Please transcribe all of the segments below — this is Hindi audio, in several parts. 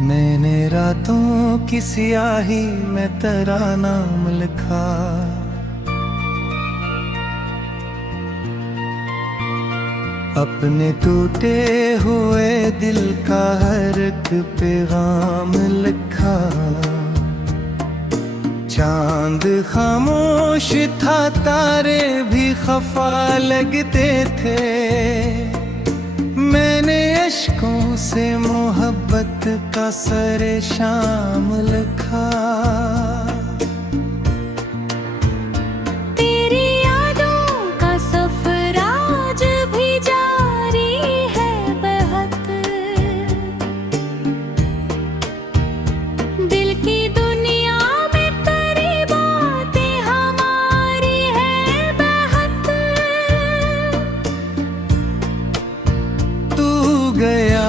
मैंने रातों की सियाही में तेरा नाम लिखा। अपने टूटे हुए दिल का हर एक पैगाम लिखा। चांद खामोश था, तारे भी खफा लगते थे। मैंने अश्कों से मोहब्बत का सरे शाम लिखा। तेरी यादों का सफर आज भी जारी है बेहद। दिल की दुनिया में तेरी बातें हमारी है बेहद। तू गया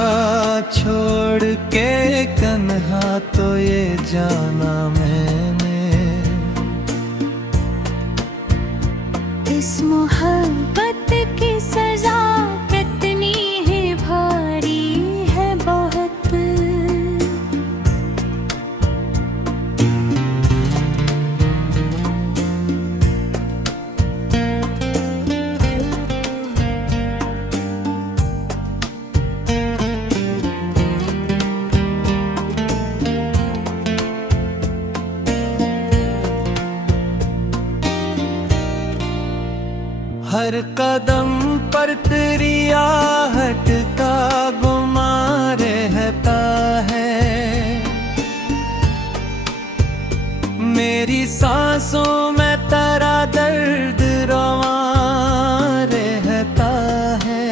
छोड़ के कन्हा तो ये जाना मैंने। इस मोहब्बत की सजा कितनी ही भारी है बहुत। हर कदम पर तेरी आहट का गुमार रहता है। मेरी सांसों में तेरा दर्द रवां रहता है।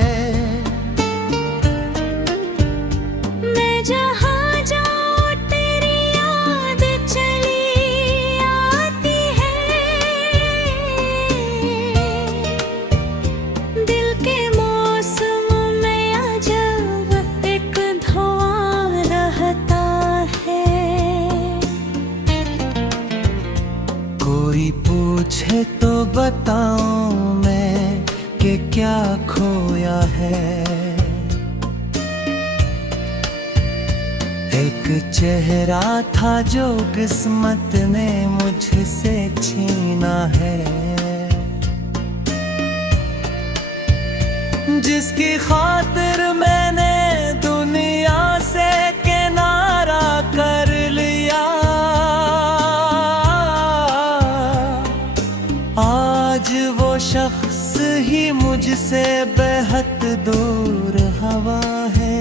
मैं जहाँ जाऊँ तेरी याद चली आती है। दिल के मौसम में अजब एक धुआं रहता है। कोई पूछे तो बताऊं मैं कि क्या खोया है। एक चेहरा था जो किस्मत ने मुझसे छीना है। जिसकी खातिर मैंने दुनिया से किनारा कर लिया। आज वो शख्स ही मुझसे बेहद दूर हवा है।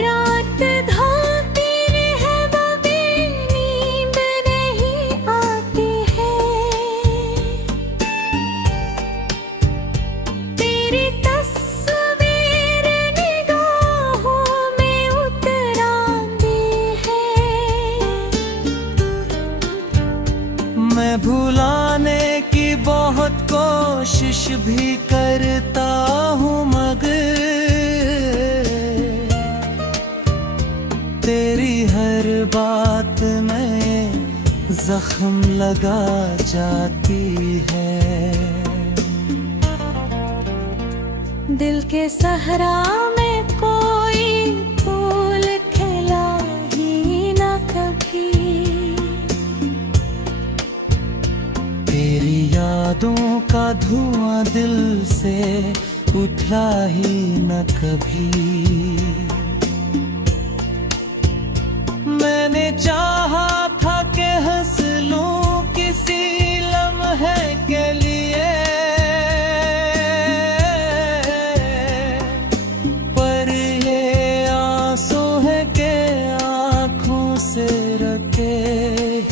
रात धाती है बबी, नींद नहीं आती है। तेरी तस्वीर निगाहों में उतराती है। मैं भुलाने की बहुत कोशिश भी करता हूँ मगर तेरी हर बात में जख्म लगा जाती है। दिल के सहरा में कोई फूल खिला ही न कभी। तेरी यादों का धुआं दिल से उठा ही न कभी। मैंने चाहा था कि हंस लूं किसी लम्हे के लिए। पर ये आंसू है कि आँखों से रखे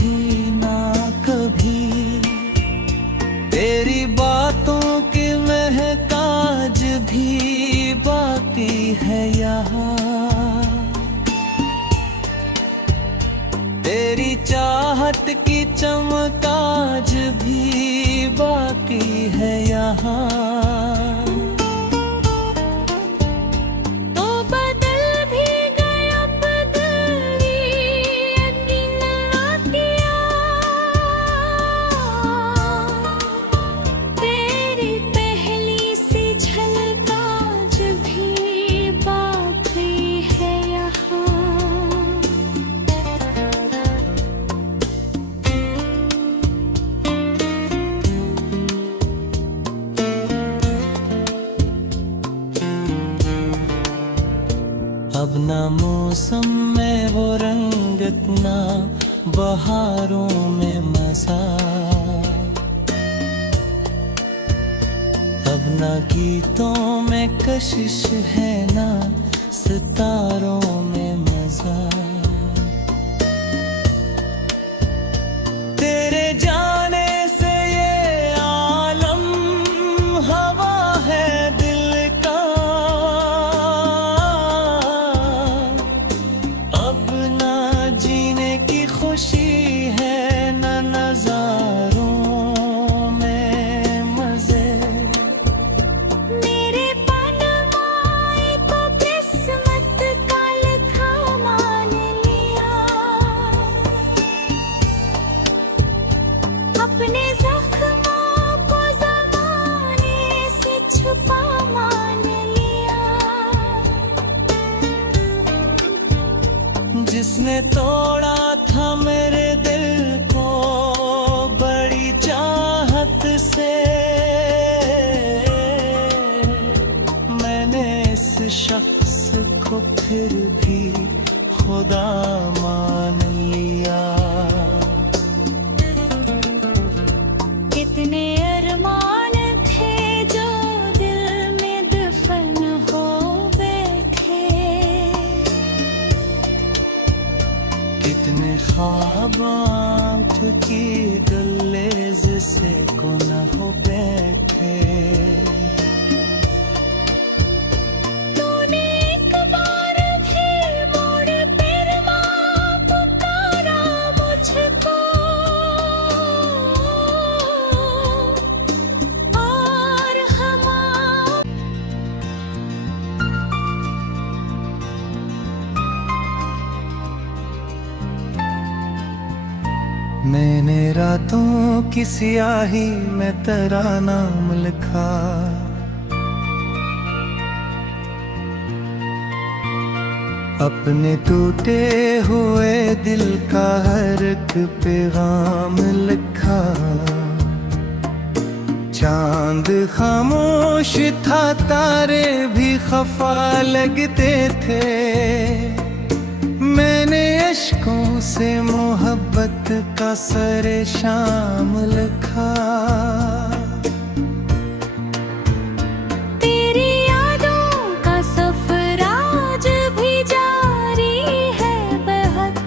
ही ना कभी। तेरी बातों की महक आज भी बाकी है यहाँ। तेरी चाहत की चमक आज भी बाकी है यहाँ। तो बदल भी गया बदली यकीन ना किया। तेरी पहली सी झलक आज भी बाकी ना मौसम में वो रंगत, ना बहारों में मजा। अब ना गीतों में कशिश है, ना सितारों में मजा। तेरे जाने से ये आलम हवा है दिल का। अब ना जीने की खुशी है, ना नजारों में मजे। मेरे पनवाए को किस्मत का लिखा मान लिया। अपने जख्मों को ज़माने से छुपा मान लिया। जिसने तोड़ा था मेरे दिल को बड़ी चाहत से, मैंने इस शख्स को फिर भी खुदा मान लिया। कितने अरमान थे जो दिल में दफन हो बैठे। कितने ख्वाब आँख की गलेज से को न हो बैठे। तूने एक बार भी मोड़ पर माँ पुकारा मुझको, और हम मैंने रातों की सियाही में तेरा नाम लिखा। अपने टूटे हुए दिल का हर एक पैगाम लिखा। चांद खामोश था, तारे भी खफा लगते थे। मैंने अश्कों से मोहब्बत का सरे शाम लिखा। तेरी यादों का सफर आज भी जारी है बहुत।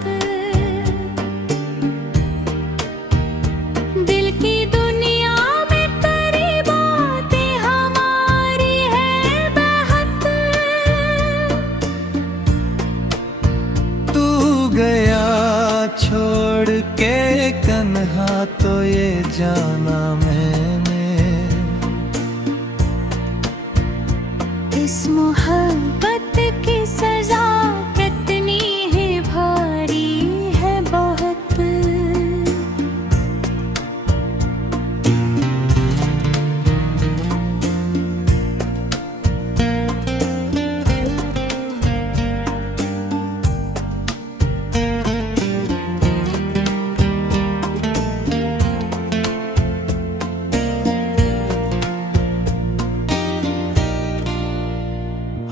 दिल की दुनिया में तेरी बातें हमारी है बहुत। तू गया छोड़ के कन्हा तो ये जाना मैंने। इस मोहब्बत की सजा कितनी ही भारी है बहुत।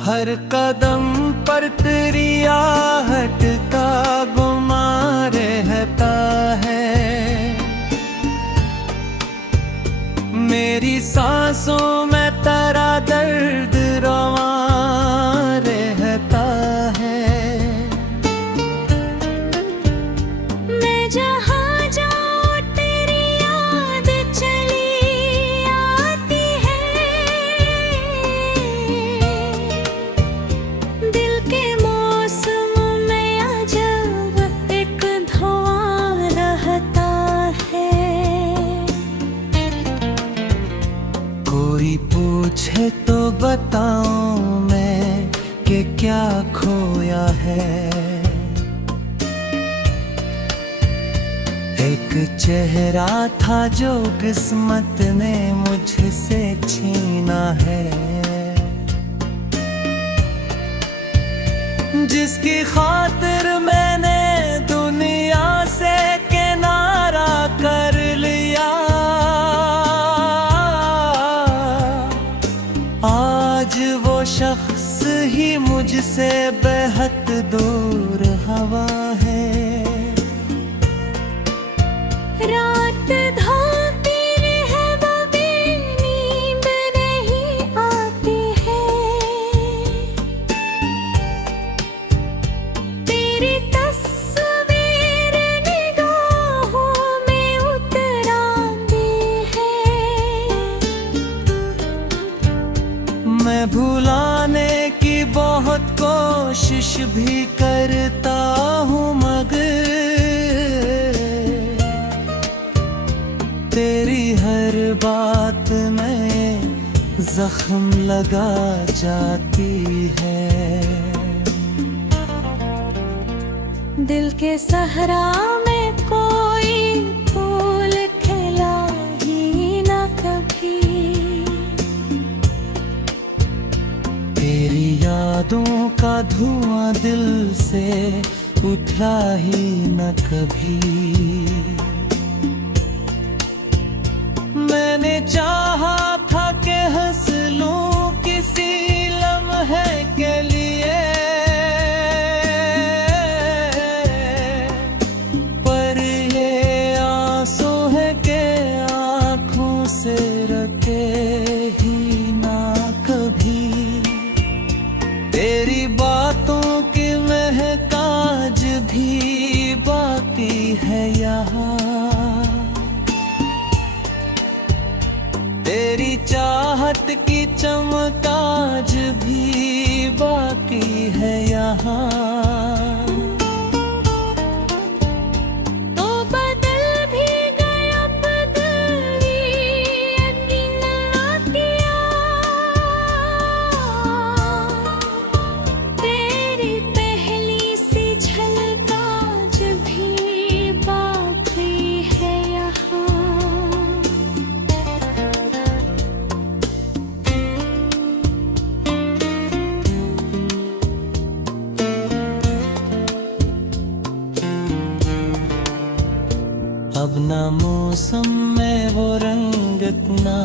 हर कदम पर तेरी आहट का गुमां रहता है। मेरी सांसों में तेरा दर्द रवां रहता है। मैं जहाँ जाऊँ तेरी याद चली आती है। दिल के मौसम में अजब एक धुआं रहता है। कोई पूछे तो बताऊं मैं कि क्या खोया है। एक चेहरा था जो किस्मत ने मुझसे छीना है। जिसकी खातिर मैंने दुनिया से किनारा कर लिया। आज वो शख्स ही मुझसे बेहद भुलाने की बहुत कोशिश भी करता हूँ मगर तेरी हर बात में जख्म लगा जाती है। दिल के सहरा में कोई फूल खिला ही न कभी, तेरी यादों का धुआं दिल से उठा ही न कभी। मैंने चाहा था कि हंस लूं किसी लम्हे के लिए, पर ये आंसू है कि आंखों से रखे ही ना कभी। तेरी बातों की महक आज भी बाकी है यहाँ, तेरी चाहत की चमक आज भी बाकी है यहाँ। तो बदल भी गया बदली यकीन ना किया, तेरी पहली सी झलक आज भी बाकी है यहाँ। अब ना मौसम में वो रंगत ना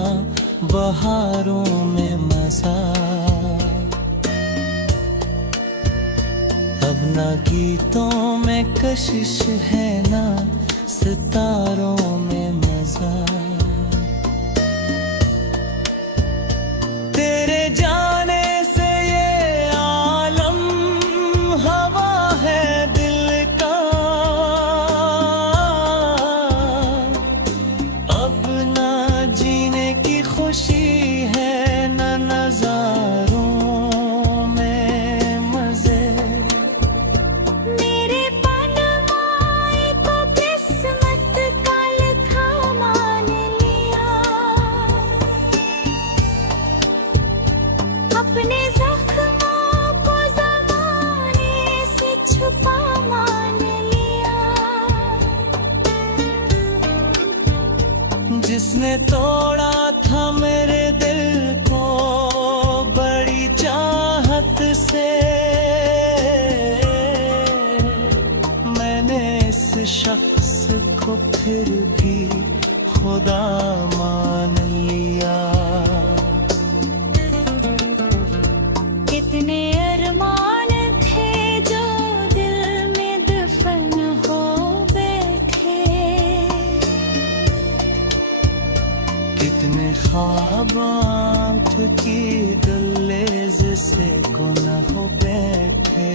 बहारों में मजा, अब ना गीतों में कशिश है ना सितारों में मजा। तेरे जाने से ये आलम हवा है दिल का, अब ना जीने की खुशी है न नजारों में मजे। मेरे पनवाए को किस्मत का लिखा मान लिया, अपने जख्मों को ज़माने से छुपा मान लिया। जिसने तोड़ा था मेरे दिल को बड़ी चाहत से, मैंने इस शख्स को फिर भी खुदा मान लिया। कितने अरमान थे जो दिल में दफन हो बैठे, कितने ख्वाब आंख की दहलीज से गुना हो बैठे।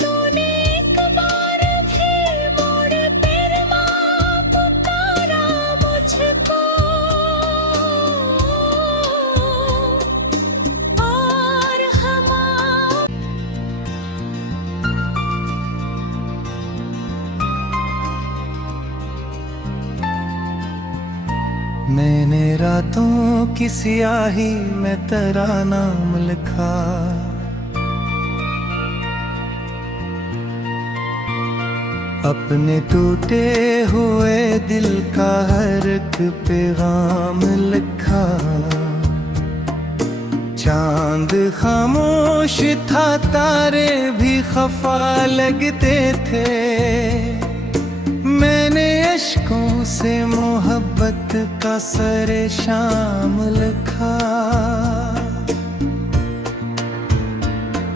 तूने एक बार भी मोड़ पर माँ पुकारा मुझको, और हम मैंने रातों की सियाही में तेरा नाम लिखा, अपने टूटे हुए दिल का हर एक पैगाम लिखा। चांद खामोश था, तारे भी खफा लगते थे, मैंने अश्कों से मोहब्बत का सरे शाम लिखा।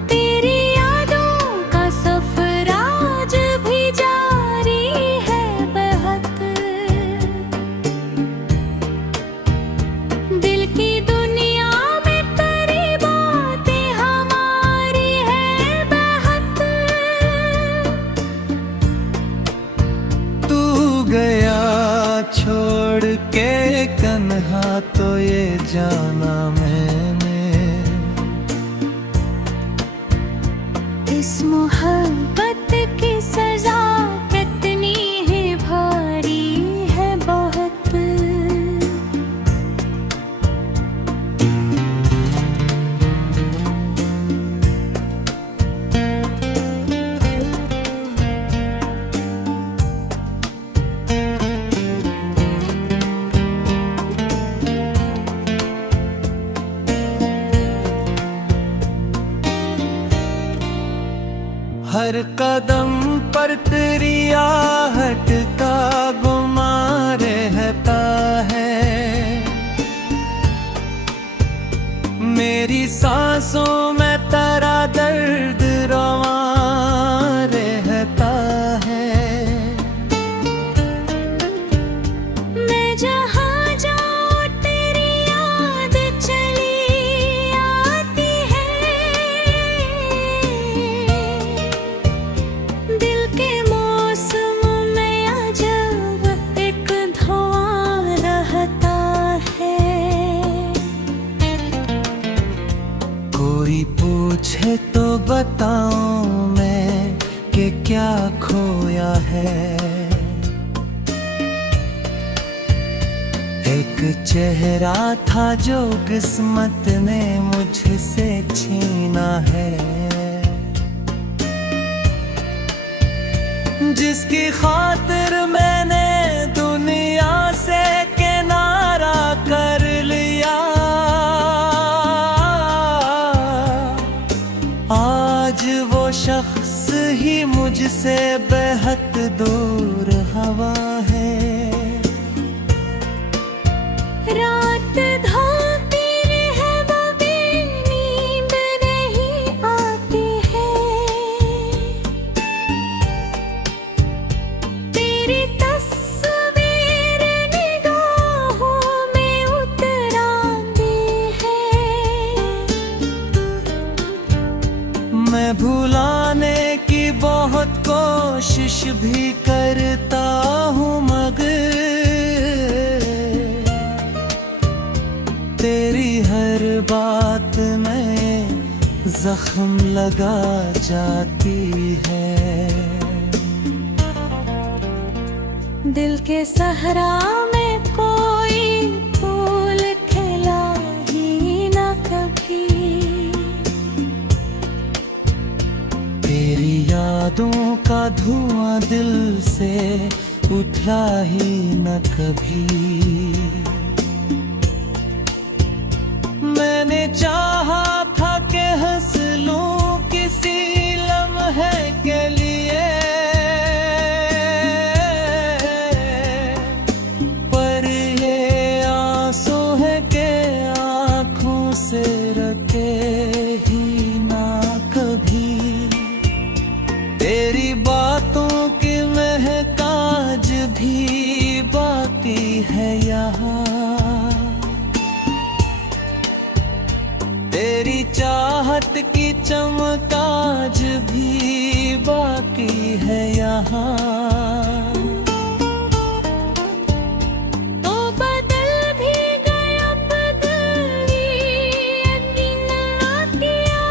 तेरी यादों का सफर आज भी जारी है बहक, दिल की दुनिया में तेरी बातें हमारी है बहक। तू गया छोड़ के कन्हा तो ये जाना मैंने, इस मोहब्बत की सजा कितनी है भारी है बहुत। हर कदम पर तेरी आहट का गुमार रहता है, मेरी सांसों में तेरा दर्द रवा रहता है। मैं जहाँ जाऊँ तेरी याद चली आती है, दिल के मौसम में अजब एक धुआं रहता है। कोई पूछे तो बताऊं मैं कि क्या खोया है, एक चेहरा था जो किस्मत ने मुझसे छीना है, जिसकी खातिर मैंने दुनिया से किनारा कर लिया। आज वो शख्स ही मुझसे बेहद दूर हवा है। रात धाती है बबी नींद नहीं आती है, तेरी तस्वीर निगाहों में उतर आती है। मैं भुलाने की बहुत कोशिश भी करता हूँ मगर तेरी हर बात में जख्म लगा जाती है। दिल के सहरा में कोई फूल खिला ही ना कभी, तेरी यादों का धुआं दिल से उठा ही न कभी। मैंने चाहा था कि हंस लूं किसी लम्हे के लिए, पर ये आंसू है कि आँखों से रखे ही ना कभी। तेरी बातों की महक आज भी बाकी है यहाँ, तेरी चाहत की चमक आज भी बाकी है यहाँ। तो बदल भी गया बदली यकीन ना किया,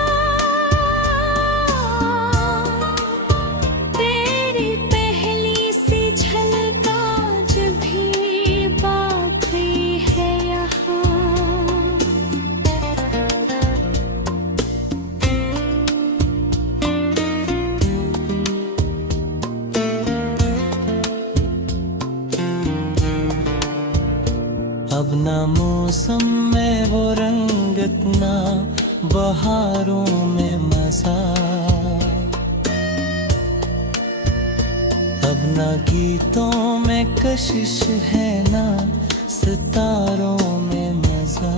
तेरी पहली सी झलक आज भी बाकी है यहाँ। अब ना मौसम में वो रंगत ना बहारों में मजा, अब ना गीतों में कशिश है ना सितारों में मजा।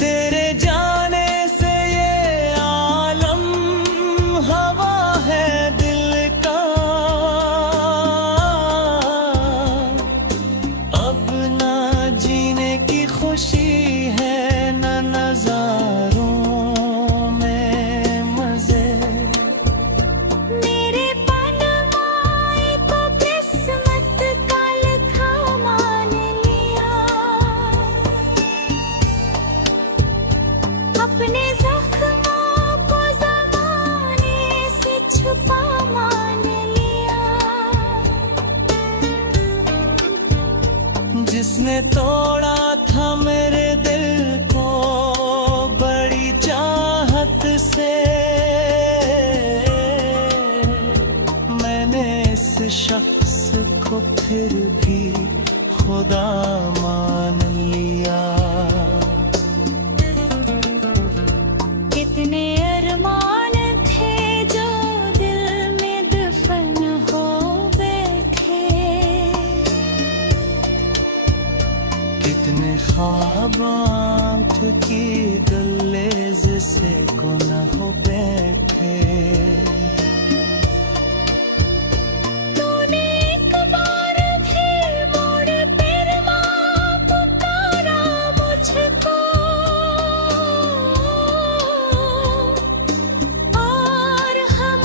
तेरे जाने से ये आलम हवा है दिल का, अब ना जीने की खुशी है न नजारों में मजे। मेरे पनवाए किसने तोड़ा था मेरे दिल को बड़ी चाहत से। मैंने इस शख्स को फिर भी खुदा मान लिया। कितने अरमान थे जो दिल में दफन हो बैठे, कितने ख्वाब आँख की गलेज से गुना हो बैठे। तूने एक बार फिर मोड़ पर माँ पुकारा मुझको, और हम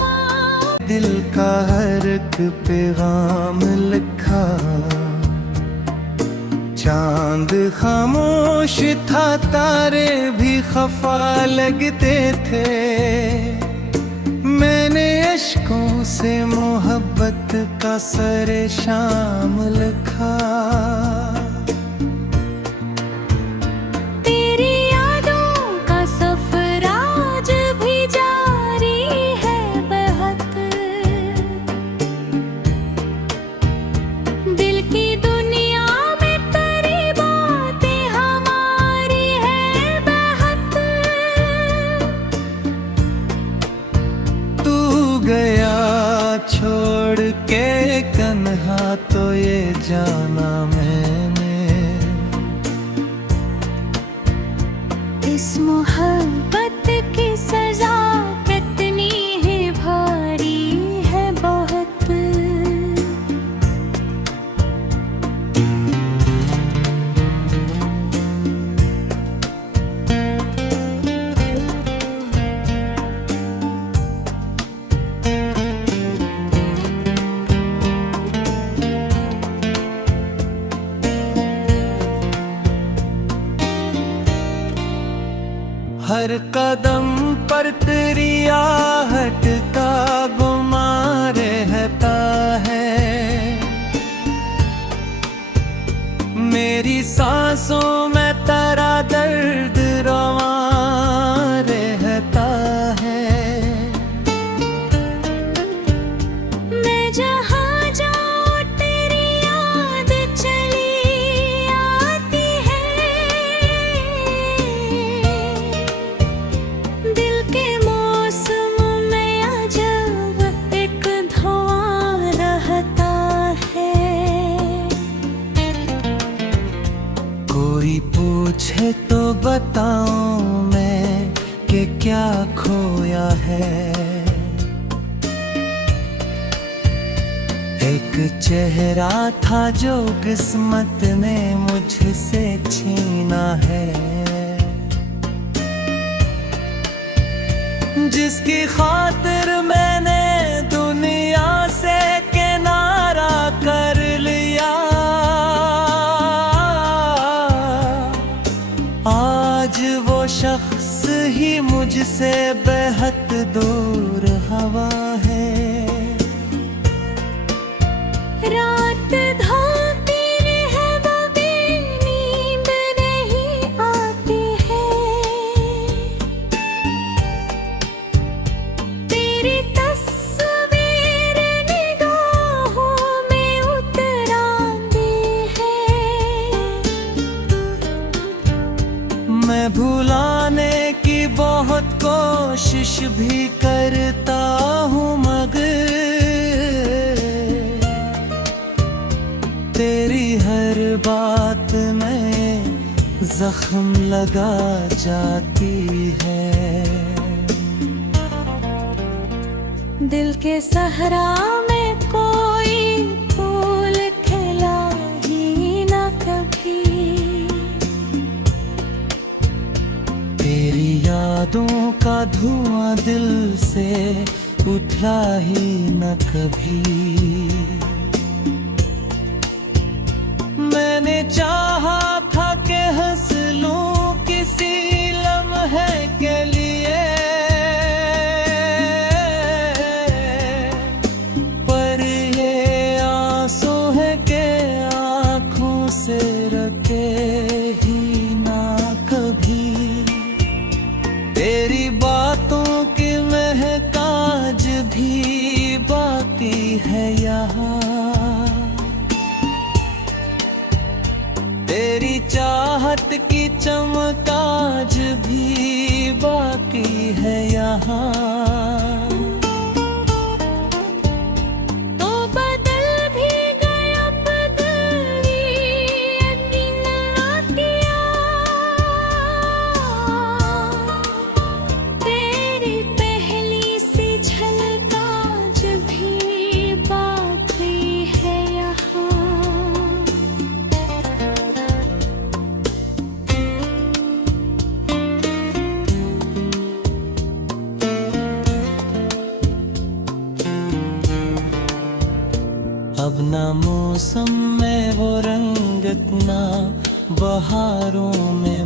दिल का हर एक पैगाम लिखा। चांद खामोश था, तारे भी खफा लगते थे। मैंने अश्कों से मोहब्बत का सरे शाम लिखा। तेरी यादों का सफर आज भी जारी है बहुत। दिल की दुनिया में तेरी बातें हमारी है बहुत। तू गया छोड़ के कन्हा तो ये जाना मैंने। इस मोहब्बत की सजा कितनी ही भारी है बहुत। हर कदम पर तेरी आहट का गुमार रहता है। मेरी सांसों में तेरा दर्द रवां रहता है। मैं जहाँ जाऊँ तेरी याद चली आती है। दिल के मौसम में अजब एक धुआं रहता है। कोई पूछे तो बताऊं मैं कि क्या खोया है। एक चेहरा था जो किस्मत ने मुझसे छीना है। जिसकी खातिर मैंने दुनिया से किनारा कर लिया। आज वो शख्स ही मुझसे बेहद दूर हवा है। रात धाती है बबी, नींद नहीं आती है। तेरी तस्वीर निगाहों में उतर आती है। मैं भुलाने की बहुत कोशिश भी करता हूँ मगर तेरी हर बात में जख्म लगा जाती है। दिल के सहरा में कोई फूल खिला ही न कभी। तेरी यादों का धुआं दिल से उठा ही न कभी। मैंने चाहा था कि हंस लूं किसी लम्हे के लिए, पर ये आंसू है कि आंखों से रख चमक आज भी बाकी है यहाँ। तो बदल भी गया बदली यकीन ना किया, तेरी पहली सी झलक आज भी बाकी है यहाँ। अब ना मौसम में वो रंगत, ना बहारों में